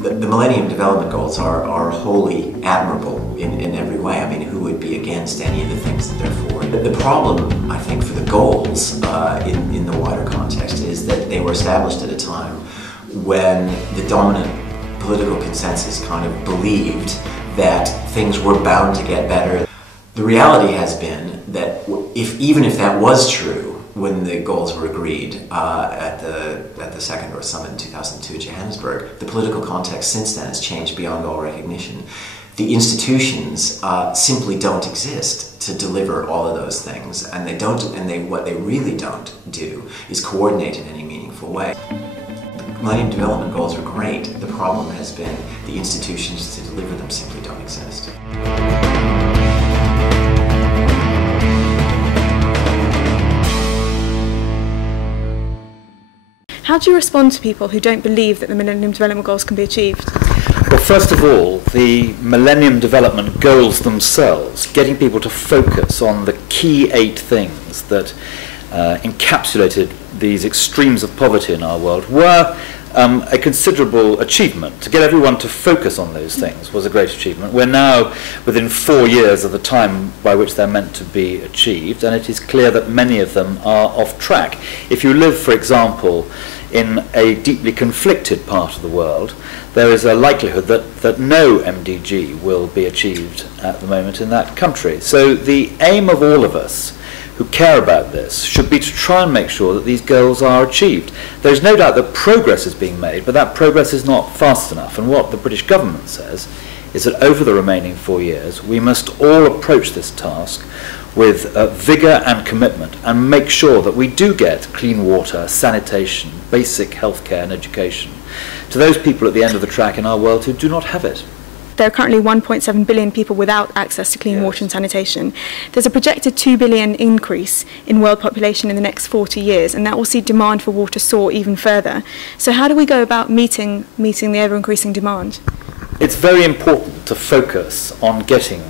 The Millennium Development Goals are wholly admirable in every way. I mean, who would be against any of the things that they're for? The problem, I think, for the goals in the wider context is that they were established at a time when the dominant political consensus kind of believed that things were bound to get better. The reality has been that even if that was true, when the goals were agreed at the second Earth Summit in 2002 in Johannesburg, the political context since then has changed beyond all recognition. The institutions simply don't exist to deliver all of those things, and what they really don't do is coordinate in any meaningful way. The Millennium Development Goals are great. The problem has been the institutions to deliver them simply don't exist. How do you respond to people who don't believe that the Millennium Development Goals can be achieved? Well, first of all, the Millennium Development Goals themselves, getting people to focus on the key 8 things that encapsulated these extremes of poverty in our world, were a considerable achievement. To get everyone to focus on those things was a great achievement. We're now within 4 years of the time by which they're meant to be achieved, and it is clear that many of them are off track. If you live, for example, in a deeply conflicted part of the world, there is a likelihood that no MDG will be achieved at the moment in that country. So the aim of all of us who care about this should be to try and make sure that these goals are achieved. There's no doubt that progress is being made, but that progress is not fast enough. And what the British government says is that over the remaining 4 years, we must all approach this task with vigour and commitment and make sure that we do get clean water, sanitation, basic healthcare and education to those people at the end of the track in our world who do not have it. There are currently 1.7 billion people without access to clean water and sanitation. There's a projected 2 billion increase in world population in the next 40 years, and that will see demand for water soar even further. So how do we go about meeting the ever-increasing demand? It's very important to focus on getting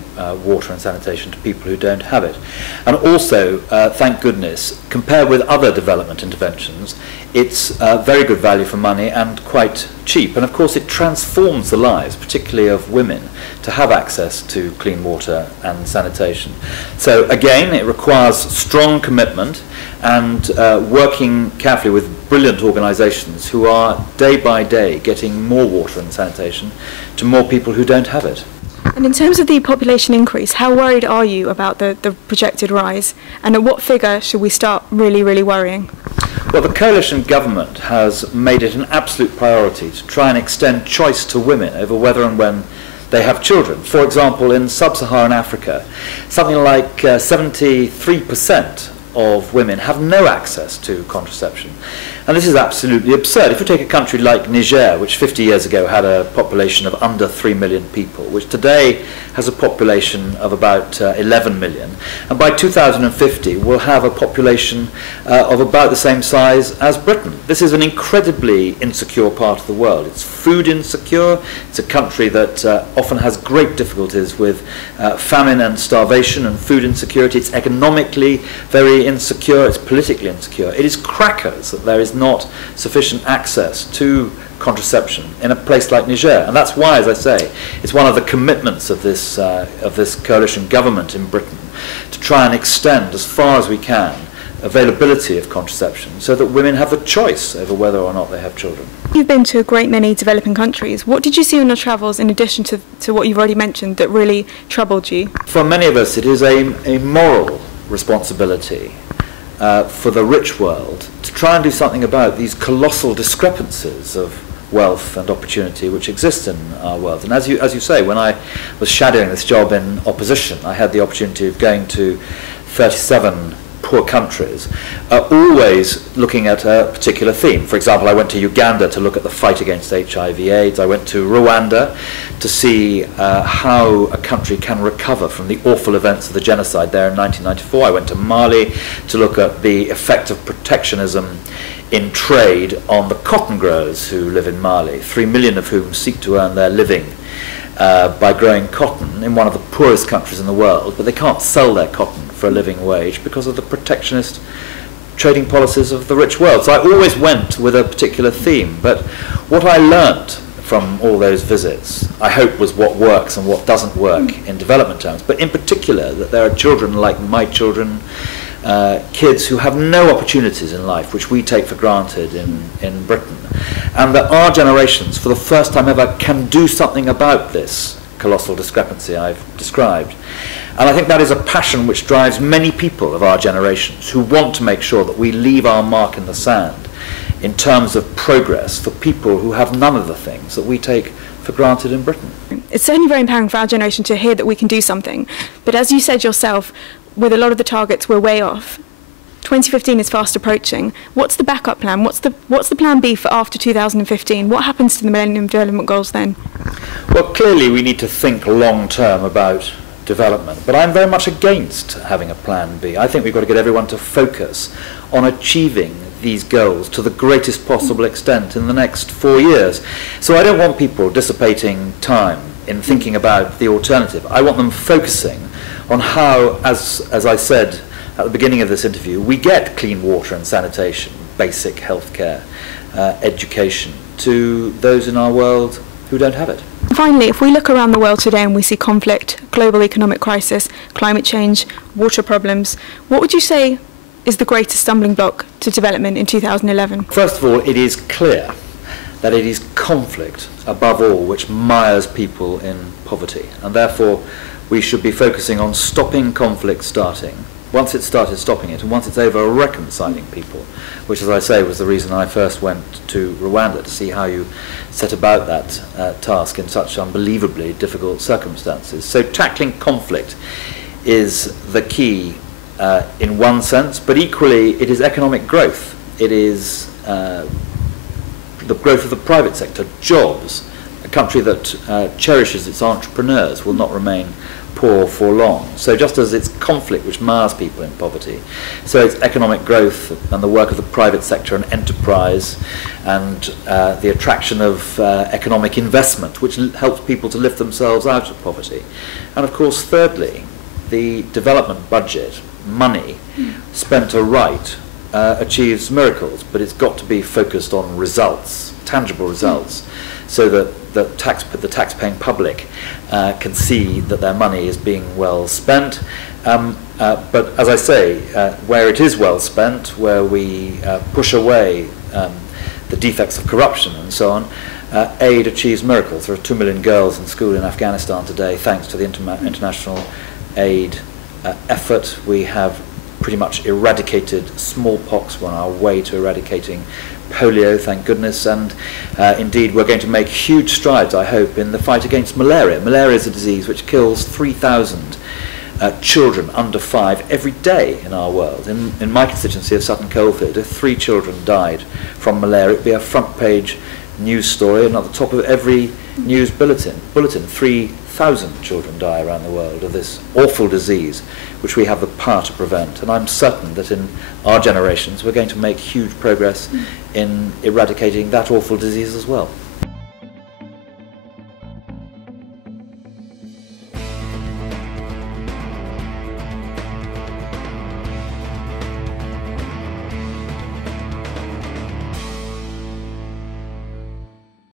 water and sanitation to people who don't have it. And also, thank goodness, compared with other development interventions, it's very good value for money and quite cheap. And of course, it transforms the lives, particularly of women, to have access to clean water and sanitation. So again, it requires strong commitment and working carefully with brilliant organisations who are day by day getting more water and sanitation to more people who don't have it. And in terms of the population increase, how worried are you about the projected rise? And at what figure should we start really, really worrying? Well, the coalition government has made it an absolute priority to try and extend choice to women over whether and when they have children. For example, in sub-Saharan Africa, something like 73% of women have no access to contraception. And this is absolutely absurd. If you take a country like Niger, which 50 years ago had a population of under 3 million people, which today has a population of about 11 million, and by 2050 will have a population of about the same size as Britain. This is an incredibly insecure part of the world. It's food insecure. It's a country that often has great difficulties with famine and starvation and food insecurity. It's economically very insecure. It's politically insecure. It is crackers that there is not sufficient access to contraception in a place like Niger, and that's why, as I say, it's one of the commitments of this coalition government in Britain to try and extend as far as we can availability of contraception so that women have a choice over whether or not they have children. You've been to a great many developing countries. What did you see on your travels in addition to what you've already mentioned that really troubled you? For many of us, it is a moral responsibility for the rich world to try and do something about these colossal discrepancies of wealth and opportunity which exist in our world. And as you say, when I was shadowing this job in opposition, I had the opportunity of going to 37 poor countries, always looking at a particular theme. For example, I went to Uganda to look at the fight against HIV/AIDS. I went to Rwanda to see how a country can recover from the awful events of the genocide there in 1994. I went to Mali to look at the effect of protectionism in trade on the cotton growers who live in Mali, 3 million of whom seek to earn their living by growing cotton in one of the poorest countries in the world, but they can't sell their cotton for a living wage because of the protectionist trading policies of the rich world. So I always went with a particular theme, but what I learnt from all those visits, I hope, was what works and what doesn't work in development terms, but in particular that there are children like my children, kids who have no opportunities in life, which we take for granted in Britain, and that our generations, for the first time ever, can do something about this colossal discrepancy I've described. And I think that is a passion which drives many people of our generations who want to make sure that we leave our mark in the sand in terms of progress for people who have none of the things that we take for granted in Britain. It's certainly very empowering for our generation to hear that we can do something. But as you said yourself, with a lot of the targets we're way off. 2015 is fast approaching. What's the backup plan? What's the plan B for after 2015? What happens to the Millennium Development Goals then? Well, clearly we need to think long term about development, but I'm very much against having a plan B. I think we've got to get everyone to focus on achieving these goals to the greatest possible extent in the next 4 years. So I don't want people dissipating time in thinking about the alternative. I want them focusing on how, as I said at the beginning of this interview, we get clean water and sanitation, basic healthcare, education to those in our world who don't have it. Finally, if we look around the world today and we see conflict, global economic crisis, climate change, water problems, what would you say is the greatest stumbling block to development in 2011? First of all, it is clear that it is conflict, above all, which mires people in poverty, and therefore we should be focusing on stopping conflict starting. Once it's started, stopping it, and once it's over, reconciling people, which, as I say, was the reason I first went to Rwanda, to see how you set about that task in such unbelievably difficult circumstances. So tackling conflict is the key in one sense, but equally it is economic growth. It is the growth of the private sector, jobs. A country that cherishes its entrepreneurs will not remain poor for long. So just as it's conflict which mars people in poverty, so it's economic growth and the work of the private sector and enterprise and the attraction of economic investment which helps people to lift themselves out of poverty. And of course, thirdly, the development budget, money spent aright, achieves miracles, but it's got to be focused on results, tangible results, so that the tax-paying public can see that their money is being well spent. But as I say, where it is well spent, where we push away the defects of corruption and so on, aid achieves miracles. There are 2 million girls in school in Afghanistan today thanks to the international aid effort. We have pretty much eradicated smallpox. We're on our way to eradicating polio, thank goodness, and indeed we're going to make huge strides, I hope, in the fight against malaria. Malaria is a disease which kills 3,000 children under 5 every day in our world. In my constituency of Sutton Coldfield, if 3 children died from malaria, it would be a front page news story and at the top of every news bulletin. 3,000 children die around the world of this awful disease which we have the power to prevent, and I'm certain that in our generations we're going to make huge progress in eradicating that awful disease as well.